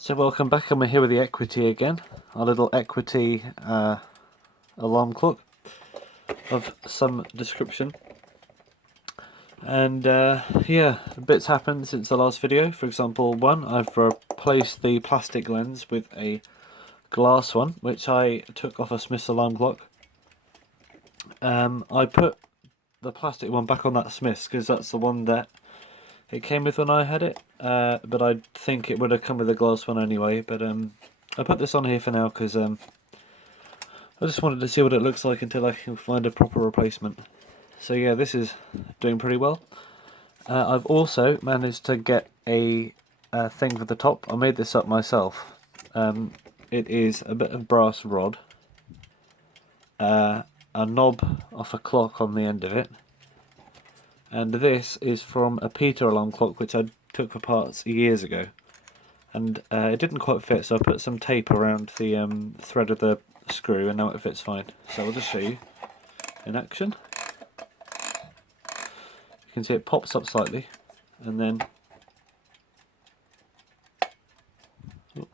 So welcome back, and we're here with the Equity again, our little Equity alarm clock of some description. And yeah, bits happened since the last video. For example, one, I've replaced the plastic lens with a glass one, which I took off a Smith's alarm clock. I put the plastic one back on that Smith's because that's the one that it came with when I had it, but I think it would have come with a glass one anyway. But I put this on here for now because I just wanted to see what it looks like until I can find a proper replacement. So yeah, this is doing pretty well. I've also managed to get a thing for the top. I made this up myself. It is a bit of brass rod, a knob off a clock on the end of it, and this is from a Peter alarm clock which I took for parts years ago, and it didn't quite fit, so I put some tape around the thread of the screw, and now it fits fine. So I'll just show you in action. You can see it pops up slightly, and then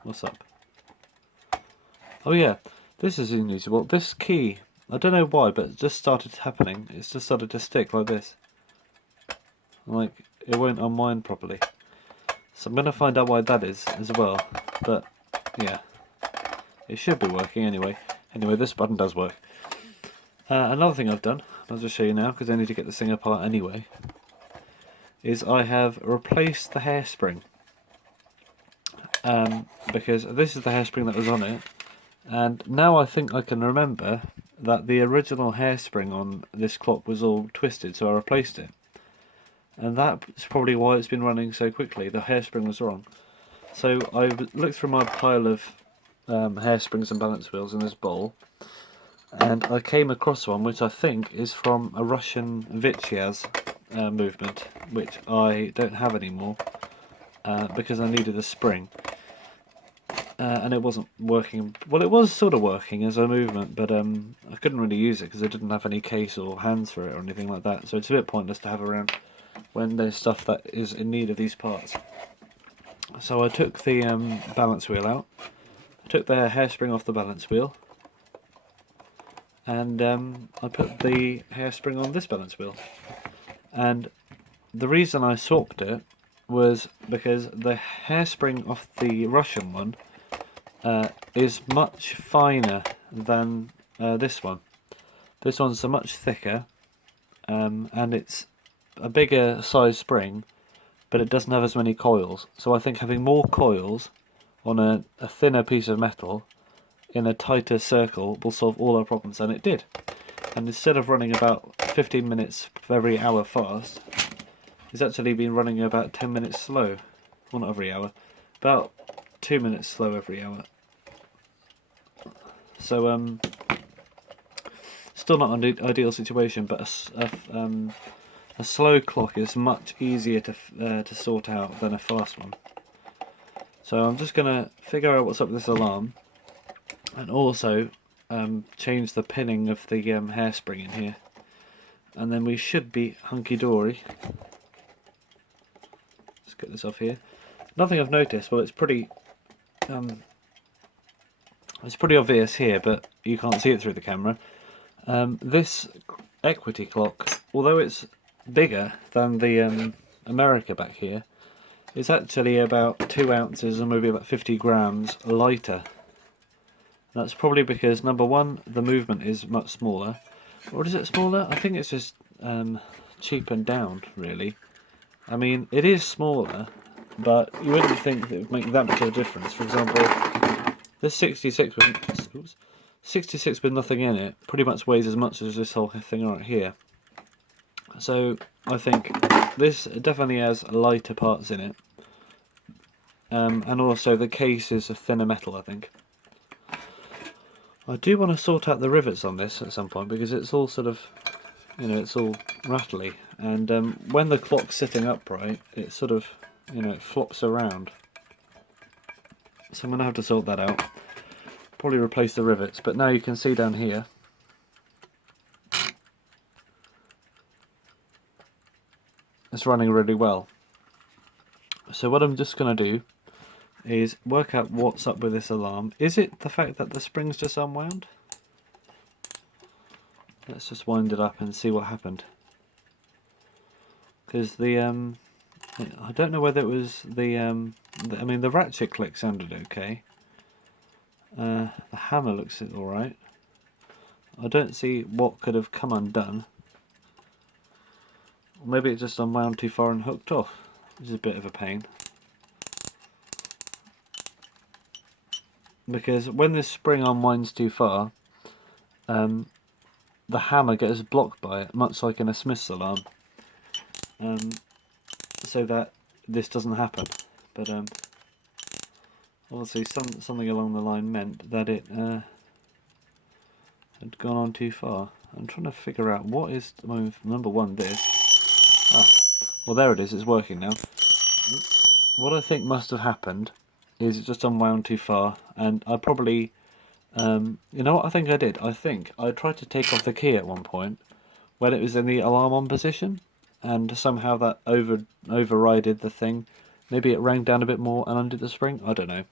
what's up? Oh yeah, this is unusual. This key, I don't know why, but it just started happening. It's just started to stick like this. Like, it won't unwind properly. So I'm going to find out why that is as well. But, yeah. It should be working anyway. Anyway, this button does work. Another thing I've done, I'll just show you now because I need to get this thing apart anyway, is I have replaced the hairspring. Because this is the hairspring that was on it. And now I think I can remember that the original hairspring on this clock was all twisted, so I replaced it. And that's probably why it's been running so quickly. The hairspring was wrong. So I looked through my pile of hairsprings and balance wheels in this bowl, and I came across one which I think is from a Russian Vityaz movement, which I don't have anymore because I needed a spring. And it wasn't working. Well, it was sort of working as a movement, but I couldn't really use it because I didn't have any case or hands for it or anything like that. So it's a bit pointless to have around when there's stuff that is in need of these parts. So I took the balance wheel out, I took the hairspring off the balance wheel, and I put the hairspring on this balance wheel. And the reason I swapped it was because the hairspring off the Russian one is much finer than this one. This one's a much thicker, and it's a bigger size spring, but it doesn't have as many coils. So I think having more coils on a thinner piece of metal in a tighter circle will solve all our problems, and it did. And instead of running about 15 minutes for every hour fast, it's actually been running about 10 minutes slow. Well, not every hour, about 2 minutes slow every hour. So still not an ideal situation, but a slow clock is much easier to sort out than a fast one. So I'm just going to figure out what's up with this alarm, and also change the pinning of the hairspring in here, and then we should be hunky-dory. Let's get this off here. Nothing I've noticed, well, it's pretty obvious here, but you can't see it through the camera. This Equity clock, although it's bigger than the America back here, is actually about 2 ounces or maybe about 50 grams lighter. That's probably because, number one, the movement is much smaller. Or is it smaller? I think it's just cheapened down, really. I mean, it is smaller, but you wouldn't think that it would make that much of a difference. For example, this 66 with nothing in it pretty much weighs as much as this whole thing right here. So I think this definitely has lighter parts in it, and also the case is a thinner metal, I think. I do want to sort out the rivets on this at some point because it's all sort of, it's all rattly, and when the clock's sitting upright, it sort of, it flops around. So I'm going to have to sort that out. Probably replace the rivets, but now you can see down here it's running really well. So what I'm just going to do is work out what's up with this alarm. Is it the fact that the spring's just unwound? Let's just wind it up and see what happened. Because I don't know whether it was I mean the ratchet click sounded okay. The hammer looks alright. I don't see what could have come undone. Or maybe it just unwound too far and hooked off, which is a bit of a pain. Because when this spring unwinds too far, the hammer gets blocked by it, much like in a Smith's alarm, so that this doesn't happen. But obviously something along the line meant that it had gone on too far. I'm trying to figure out what is, well, number one, this. Well there it is, it's working now. What I think must have happened is it just unwound too far, and I probably, you know what I think I did? I think I tried to take off the key at one point when it was in the alarm on position, and somehow that overrided the thing. Maybe it rang down a bit more and undid the spring, I don't know.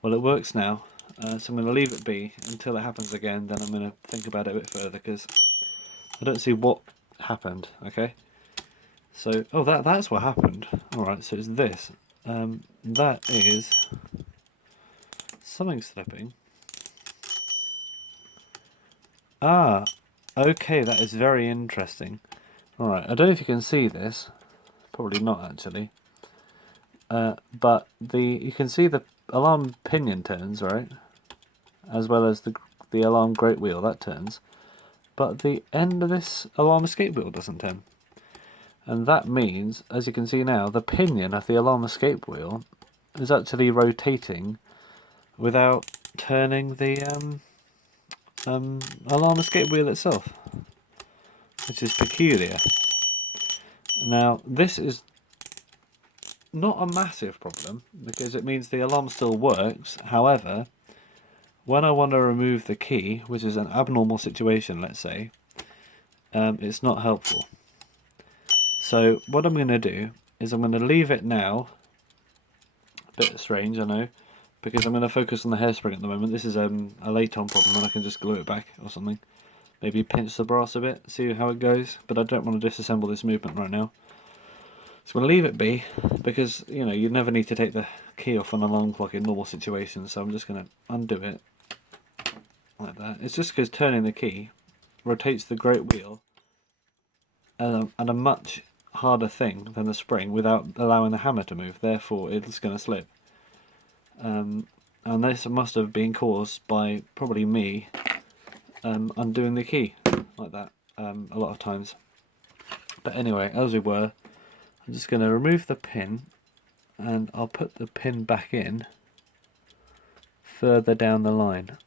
Well, it works now, so I'm going to leave it be until it happens again, then I'm going to think about it a bit further, because I don't see what happened, okay? So, oh, that's what happened. Alright, so it's this. That is something slipping. Ah, okay, that is very interesting. Alright, I don't know if you can see this. Probably not, actually. But you can see the alarm pinion turns, right? As well as the alarm great wheel, that turns. But the end of this alarm escape wheel doesn't turn. And that means, as you can see now, the pinion of the alarm escape wheel is actually rotating without turning the alarm escape wheel itself, which is peculiar. Now, this is not a massive problem, because it means the alarm still works. However, when I want to remove the key, which is an abnormal situation, let's say, it's not helpful. So what I'm going to do is I'm going to leave it now. A bit strange, I know, because I'm going to focus on the hairspring at the moment. This is a late-on problem, and I can just glue it back or something. Maybe pinch the brass a bit, see how it goes, but I don't want to disassemble this movement right now. So I'm going to leave it be, because, you know, you never need to take the key off on an alarm clock in normal situations, so I'm just going to undo it, like that. It's just because turning the key rotates the great wheel at a much harder thing than the spring without allowing the hammer to move, therefore it's going to slip. And this must have been caused by probably me undoing the key, like that, a lot of times. But anyway, as we were, I'm just going to remove the pin, and I'll put the pin back in further down the line.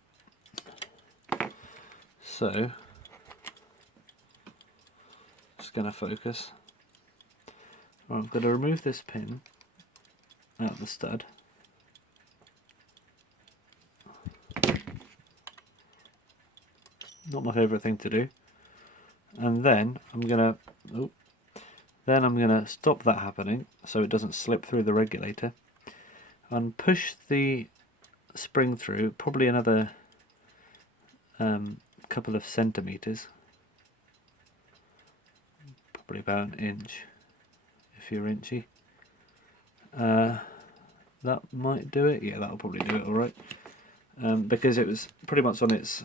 So, just going to focus. Right, I'm going to remove this pin out of the stud. Not my favourite thing to do. And then I'm going to stop that happening so it doesn't slip through the regulator, and push the spring through probably another couple of centimetres, probably about an inch if you're inchy. That might do it. Yeah, that'll probably do it alright, because it was pretty much on its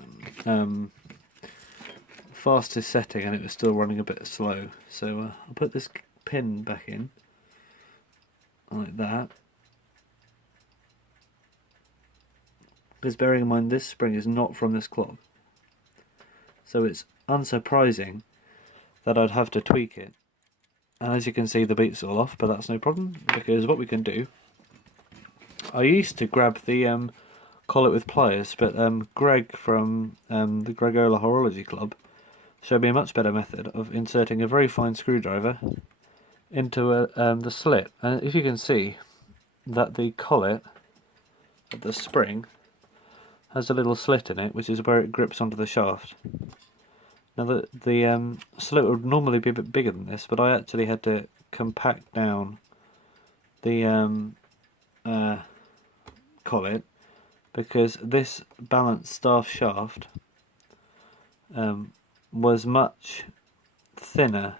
fastest setting and it was still running a bit slow. So I'll put this pin back in like that, because bearing in mind this spring is not from this clock, so it's unsurprising that I'd have to tweak it. And as you can see, the beat's all off, but that's no problem, because what we can do, I used to grab the collet with pliers, but Greg from the Gregola Horology Club showed me a much better method of inserting a very fine screwdriver into the slit. And if you can see that the collet of the spring has a little slit in it, which is where it grips onto the shaft. Now the slit would normally be a bit bigger than this, but I actually had to compact down the collet because this balanced staff shaft was much thinner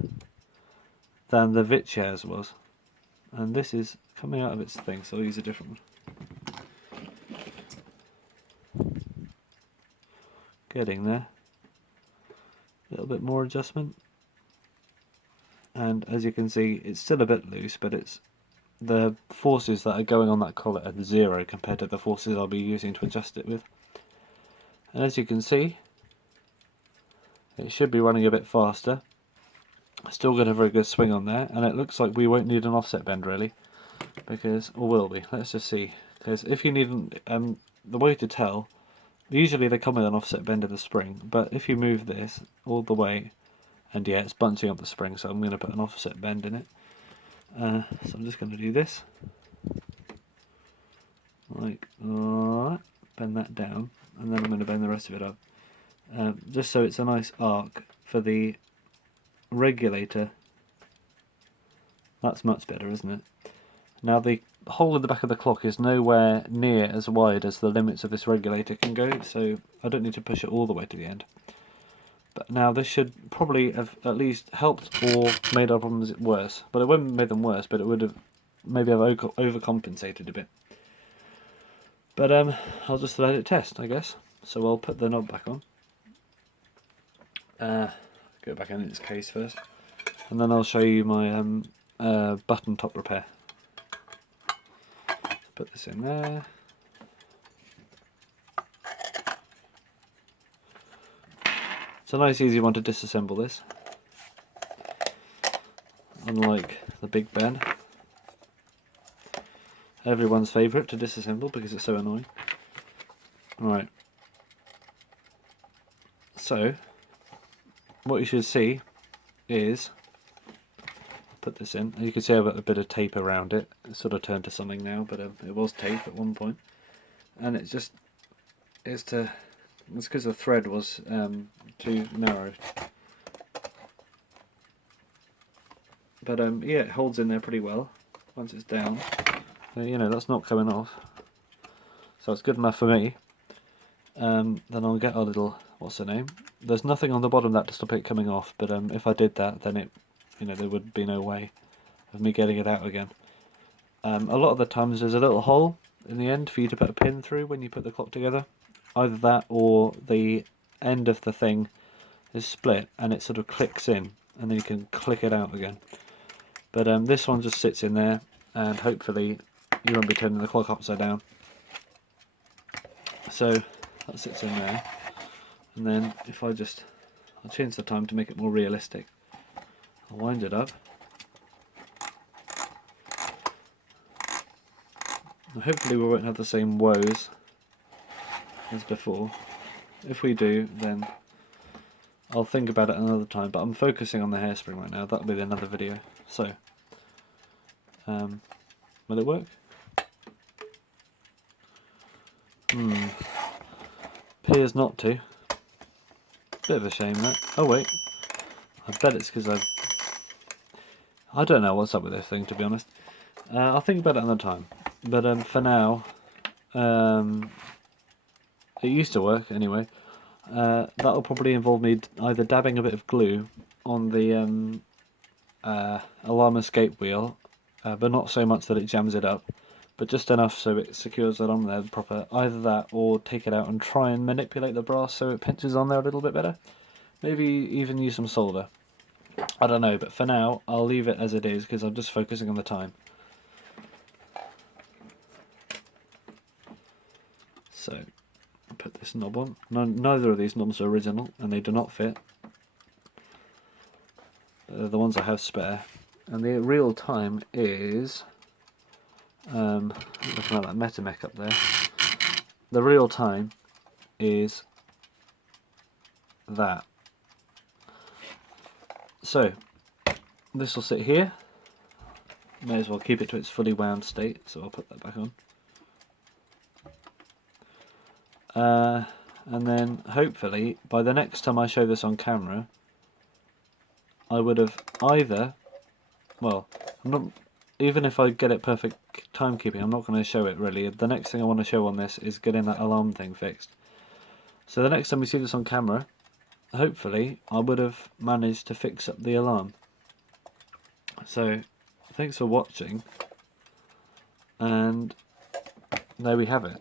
than the Witcher's was, and this is coming out of its thing, so I'll use a different one. Getting there. A little bit more adjustment, and as you can see it's still a bit loose, but it's the forces that are going on that collet are 0 compared to the forces I'll be using to adjust it with. And as you can see, it should be running a bit faster. Still got a very good swing on there, and it looks like we won't need an offset bend really, because, or will we? Let's just see. Because if you need the way to tell, usually they come with an offset bend in the spring, but if you move this all the way, and yeah, it's bunching up the spring, so I'm going to put an offset bend in it. So I'm just going to do this, like that, bend that down, and then I'm going to bend the rest of it up, just so it's a nice arc for the regulator. That's much better, isn't it? Now the hole in the back of the clock is nowhere near as wide as the limits of this regulator can go, so I don't need to push it all the way to the end. But now this should probably have at least helped or made our problems worse. But it wouldn't have made them worse, but it would have maybe have overcompensated a bit. But I'll just let it test, I guess. So I'll put the knob back on. Go back in its case first, and then I'll show you my button top repair. Put this in there. It's a nice easy one to disassemble this, unlike the Big Ben, everyone's favourite to disassemble because it's so annoying. Right, so what you should see is, put this in, you can see I've got a bit of tape around it. It's sort of turned to something now, but it was tape at one point, and it's because the thread was too narrow. But yeah, it holds in there pretty well once it's down. You know, that's not coming off, so it's good enough for me. Then I'll get our little, what's the name? There's nothing on the bottom of that to stop it coming off, but if I did that, then it, you know, there would be no way of me getting it out again. A lot of the times there's a little hole in the end for you to put a pin through when you put the clock together. Either that or the end of the thing is split and it sort of clicks in, and then you can click it out again. But this one just sits in there, and hopefully you won't be turning the clock upside down. So that sits in there, and then if I'll change the time to make it more realistic. I'll wind it up. And hopefully we won't have the same woes as before. If we do, then I'll think about it another time, but I'm focusing on the hairspring right now. That'll be another video. So, will it work? Appears not to. Bit of a shame that. Oh wait, I bet it's because I don't know what's up with this thing, to be honest. I'll think about it another time. But for now, it used to work anyway. That'll probably involve me either dabbing a bit of glue on the alarm escape wheel, but not so much that it jams it up, but just enough so it secures it on there proper. Either that or take it out and try and manipulate the brass so it pinches on there a little bit better. Maybe even use some solder. I don't know, but for now I'll leave it as it is because I'm just focusing on the time. So, put this knob on. Neither of these knobs are original and they do not fit. They're the ones I have spare. And the real time is, looking at that Metamec up there, the real time is that. So, this will sit here. May as well keep it to its fully wound state, so I'll put that back on. And then hopefully by the next time I show this on camera, I would have either, well, even if I get it perfect timekeeping, I'm not going to show it really. The next thing I want to show on this is getting that alarm thing fixed. So the next time we see this on camera, hopefully I would have managed to fix up the alarm. So thanks for watching, and there we have it.